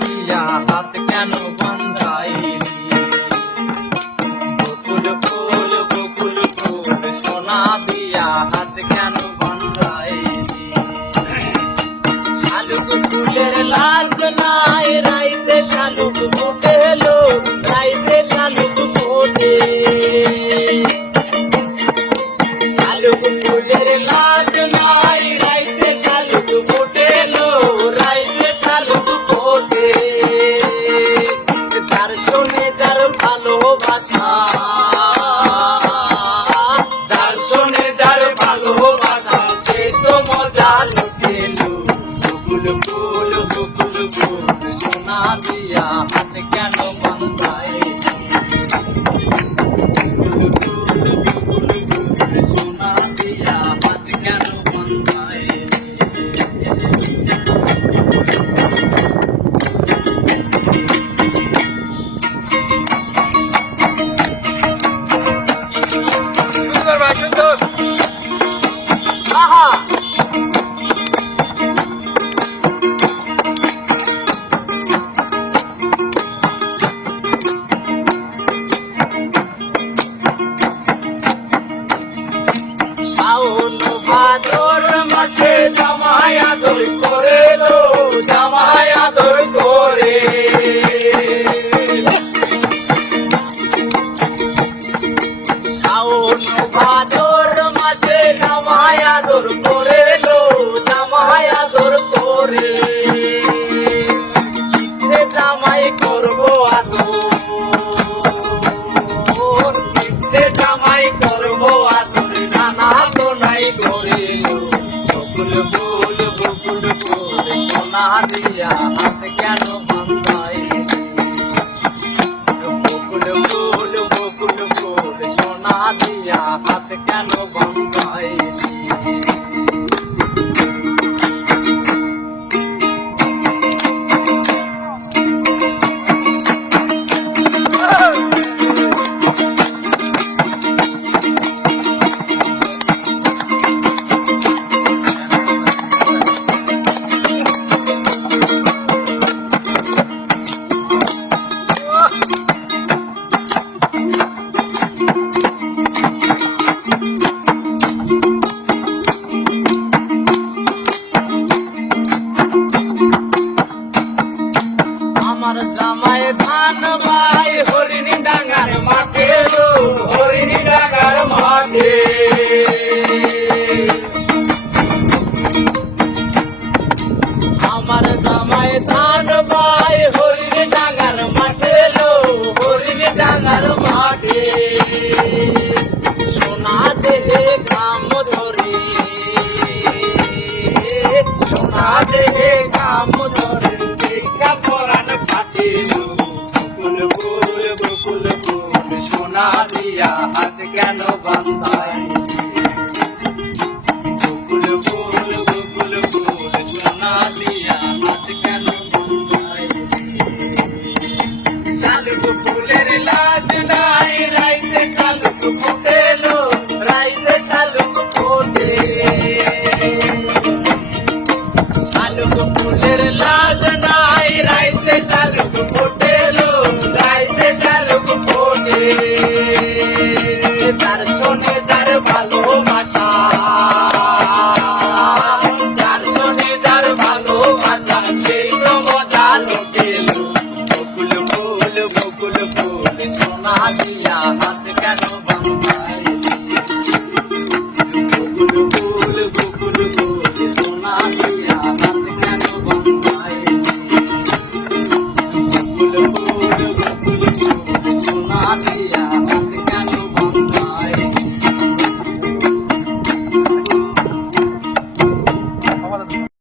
দিয়া হাত কেন বন্ধাইলি বকুল ফুল সোনা দিয়া হাত কেন বন্ধাইলি শালুক ফুলের লাজ নাই রাইতে শালুক ফুটেলো রাইতে শালুক ফোটে শালুক ফুলের লাজ নাই রাইতে শালুক ফোটেলো রাইতে শালুক ফোটে যার শোনে যার ভালোবাসা যার শোনে যার ভালোবাসা সে তো মজা লুটেলো বকুল ফুল সোনা দিয়া হাত কেন বন্ধাইলি সোনা দিয়া হাত কেন বন্ধাইলি সুন্দর ভাই সুন্দর আহা শাওন ভাদর মাসে জামাই আদর করে লো জামাই আদর করে শাওন ভাদর মাসে জামাই আদর করে লো জামাই আদর করে সে জামাই করবো আদর সে জামাই করবো আদর নানা তো নাই করে বকুল ফুল সোনা দিয়া হাত কেন বন্ধাইলি বকুল ফুল সোনা দিয়া হাত কেন বন্ধাইলি আমার জামাই ধান ভাই হরিণী ডাঙ্গার মাঠে লো হরিণী ডাঙ্গার মাঠে আমার জামাই ধান ভাই হরিণী ডাঙ্গার মাঠে লো হরিণী ডাঙ্গার মাঠে সোনা দেহে কাম ধরে সোনা দেহে কাম ধরে পরান ফাটিলো বকুল ফুল সোনা দিয়া হাত কেন বন্ধাইলি বকুল ফুল সোনা দিয়া হাত কেন বন্ধাইলি শালুক ফুলের লাজ নাই রাইতে শালুক ফোটেলো রাইতে শালুক ফোটে শালুক ফুলের লাজ নাই রাইতে শালুক ফোটেলো রাইতে শালুক ফোটে যার শোনে যার ভালোবাসা যার শোনে যার ভালোবাসা সেই তো মজা লুটেলো বকুল ফুল সোনা দিয়া হাত কেন বন্ধাইলি বকুল ফুল সোনা দিয়া হাত